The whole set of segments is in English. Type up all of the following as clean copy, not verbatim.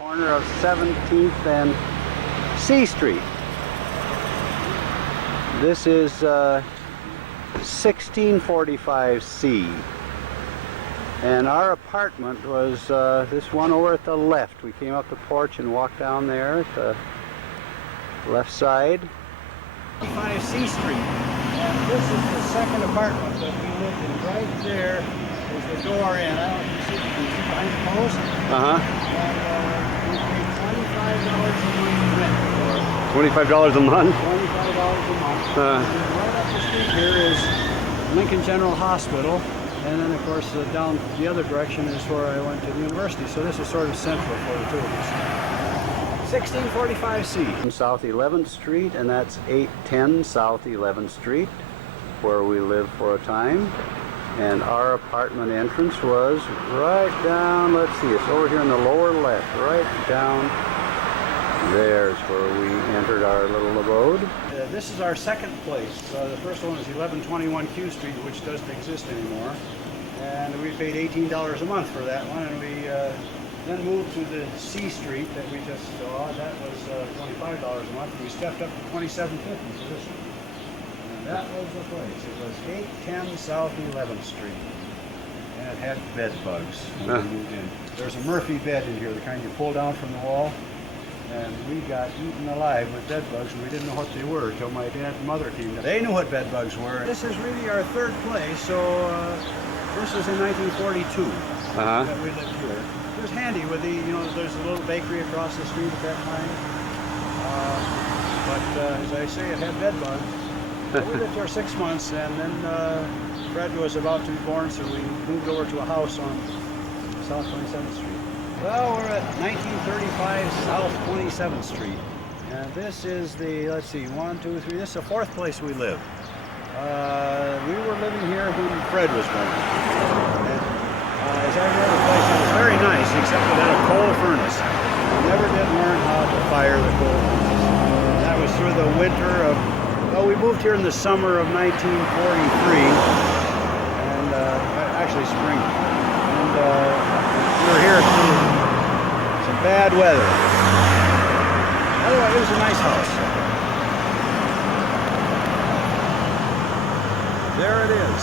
Corner of 17th and C Street. This is 1645C. And our apartment was this one over at the left. We came up the porch and walked down there at the left side. 45C Street. And this is the second apartment that we lived in. Right there is the door in. I don't know if you can see behind the post. And we paid $25 a month rent for it. $25 a month? $25 a month. And right up the street here is Lincoln General Hospital. And then, of course, down the other direction is where I went to the university. So this is sort of central for the two of us. 1645C. South 11th Street, and that's 810 South 11th Street, where we lived for a time. And our apartment entrance was right down, let's see, it's over here in the lower left, right down there's where we entered our little abode. This is our second place. The first one is 1121 Q Street, which doesn't exist anymore. And we paid $18 a month for that one, and we then moved to the C Street that we just saw. That was $25 a month. We stepped up to $27.50 for this one. And that was the place. It was 810 South 11th Street. And it had bed bugs when we moved in. There's a Murphy bed in here, the kind you pull down from the wall. And we got eaten alive with bed bugs, and we didn't know what they were until my dad and mother came. They knew what bed bugs were. This is really our third place, so this was in 1942 that we lived here. It was handy with the, there's a little bakery across the street at that time. But as I say, it had bed bugs. So we lived here 6 months, and then Fred was about to be born, so we moved over to a house on South 27th Street. Well, we're at 1935 South 27th Street. And this is the, let's see, 1, 2, 3, this is the fourth place we lived. We were living here when Fred was born. And, as I remember, the place was very nice, except it had a coal furnace. We never did learn how to fire the coal furnace. And that was through the winter of, well, we moved here in the summer of 1943, and actually spring. And we were here through some bad weather. Otherwise, it was a nice house. There it is.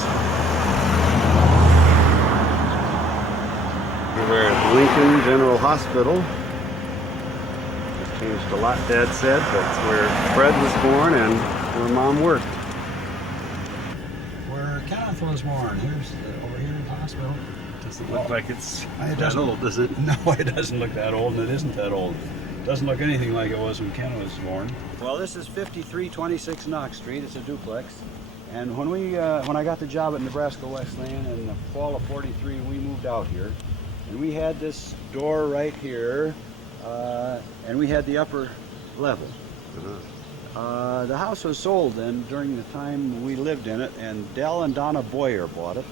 We're at Lincoln General Hospital. It changed a lot, Dad said. That's where Fred was born and where Mom worked. Where Kenneth was born. Here's over here in the hospital. Doesn't look like it's that old, does it? No, it doesn't look that old, and it isn't that old. It doesn't look anything like it was when Ken was born. Well, this is 5326 Knox Street. It's a duplex. And when I got the job at Nebraska Wesleyan in the fall of '43, we moved out here. And we had this door right here, and we had the upper level. The house was sold then during the time we lived in it, and Dell and Donna Boyer bought it.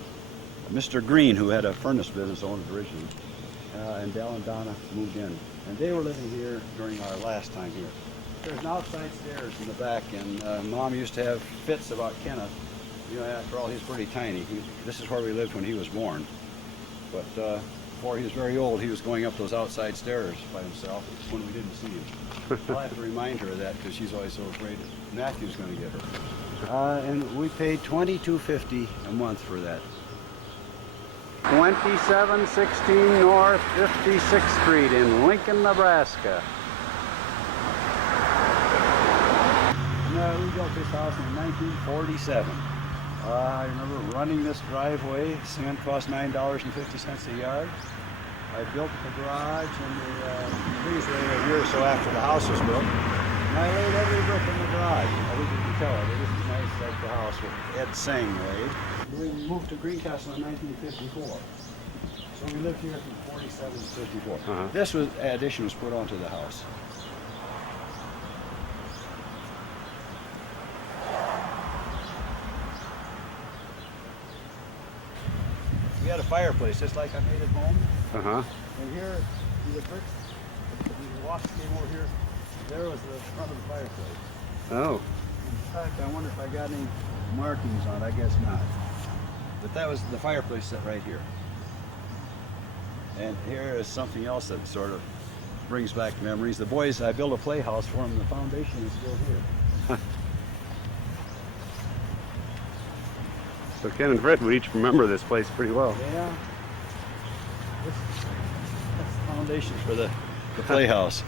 Mr. Green, who had a furnace business, owned it originally, and Dell and Donna moved in. And they were living here during our last time here. There's an outside stairs in the back, and Mom used to have fits about Kenneth. After all, he's pretty tiny. This is where we lived when he was born. But before he was very old, he was going up those outside stairs by himself when we didn't see him. I'll have to remind her of that because she's always so afraid that Matthew's going to get her. And we paid $22.50 a month for that. 2716 North 56th Street in Lincoln, Nebraska. We built this house in 1947. I remember running this driveway. Cement cost $9.50 a yard. I built the garage and the breezeway a year or so after the house was built. And I laid every brick in the garage. I think you can tell it. It isn't nice like the house with Ed Singh laid. We moved to Greencastle in 1954. So we lived here from 47 to 54. This addition was put onto the house. We had a fireplace just like I made at home. And here, the bricks, the walks came over here. There was the front of the fireplace. Oh. In fact, I wonder if I got any markings on it. I guess not. But that was the fireplace set right here. And here is something else that sort of brings back memories. The boys, I built a playhouse for them. The foundation is still here. So Ken and Fred would each remember this place pretty well. Yeah. That's the foundation for the playhouse.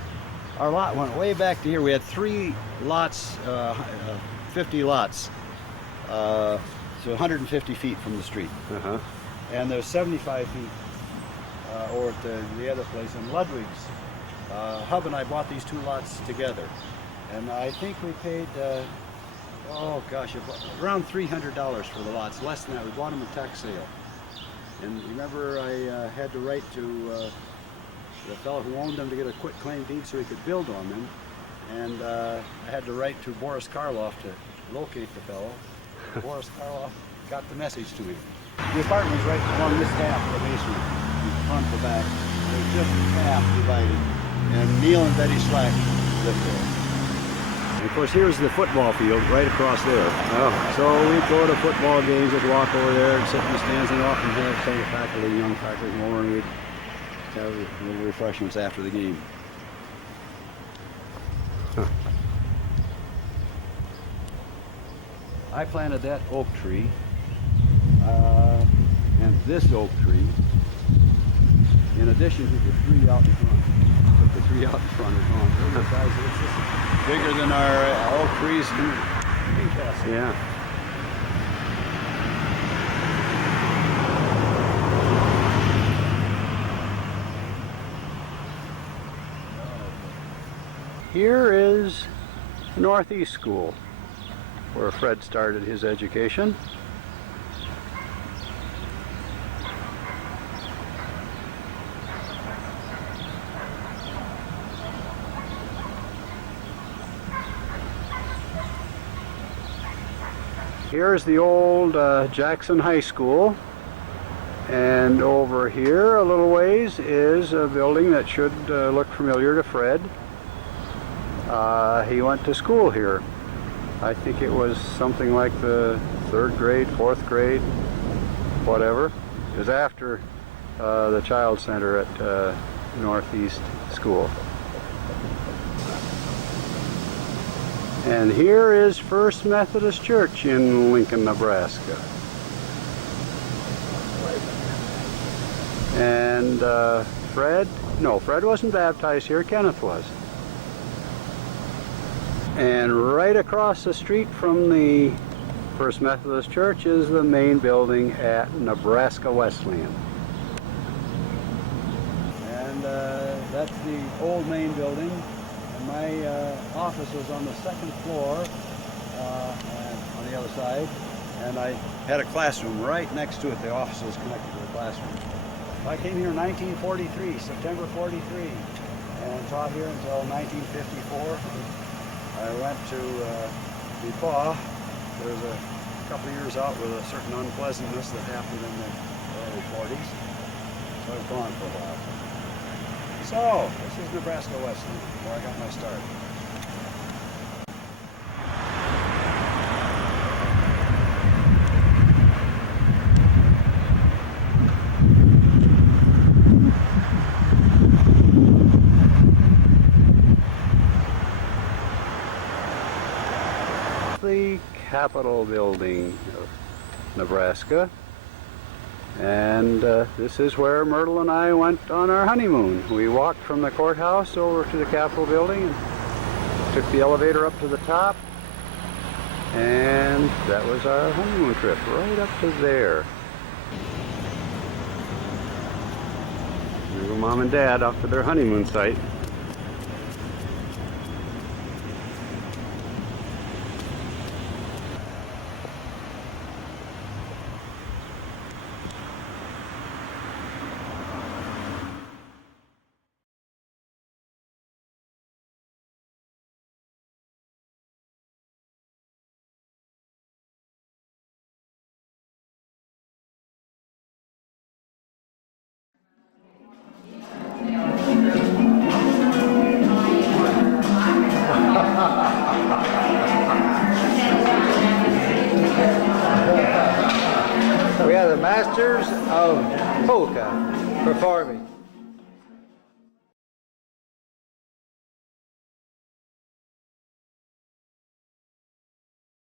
Our lot went way back to here. We had 3 lots, 50 lots, so 150 feet from the street. Uh-huh. And there's 75 feet over at the other place in Ludwig's. Hub and I bought these 2 lots together. And I think we paid, oh gosh, around $300 for the lots. Less than that. We bought them at tax sale. And remember, I had to write to the fellow who owned them to get a quit claim deed so he could build on them. And I had to write to Boris Karloff to locate the fellow. Boris Karloff got the message to me. The apartment was right along this half of the basement, front to back. There's just half divided. And Neil and Betty Slack lived there. And of course, here's the football field right across there. Oh. So we'd go to football games, we'd walk over there and sit in the stands, and often have some of the faculty, young faculty, more, and we'd have little refreshments after the game. Huh. I planted that oak tree, and this oak tree, in addition to the 3 out in front. But the 3 out in front are gone. They're the size of this. This is bigger than our oak trees in Newcastle. Yeah. Here is Northeast School, where Fred started his education. Here's the old Jackson High School, and over here a little ways is a building that should look familiar to Fred. He went to school here. I think it was something like the 3rd grade, 4th grade, whatever. It was after the Child Center at Northeast School. And here is First Methodist Church in Lincoln, Nebraska. And Fred wasn't baptized here, Kenneth was. And right across the street from the First Methodist Church is the main building at Nebraska Wesleyan. And that's the old main building. And my office was on the 2nd floor on the other side. And I had a classroom right next to it. The office was connected to the classroom. I came here in 1943, September 43, and taught here until 1954. I went to DePaul. There was a couple of years out with a certain unpleasantness that happened in the early 40s. So I was gone for a while. So, this is Nebraska Wesleyan, where I got my start. The Capitol building of Nebraska, and this is where Myrtle and I went on our honeymoon. We walked from the courthouse over to the Capitol building and took the elevator up to the top, and that was our honeymoon trip, right up to there. There go Mom and Dad off to their honeymoon site. We are the masters of polka performing.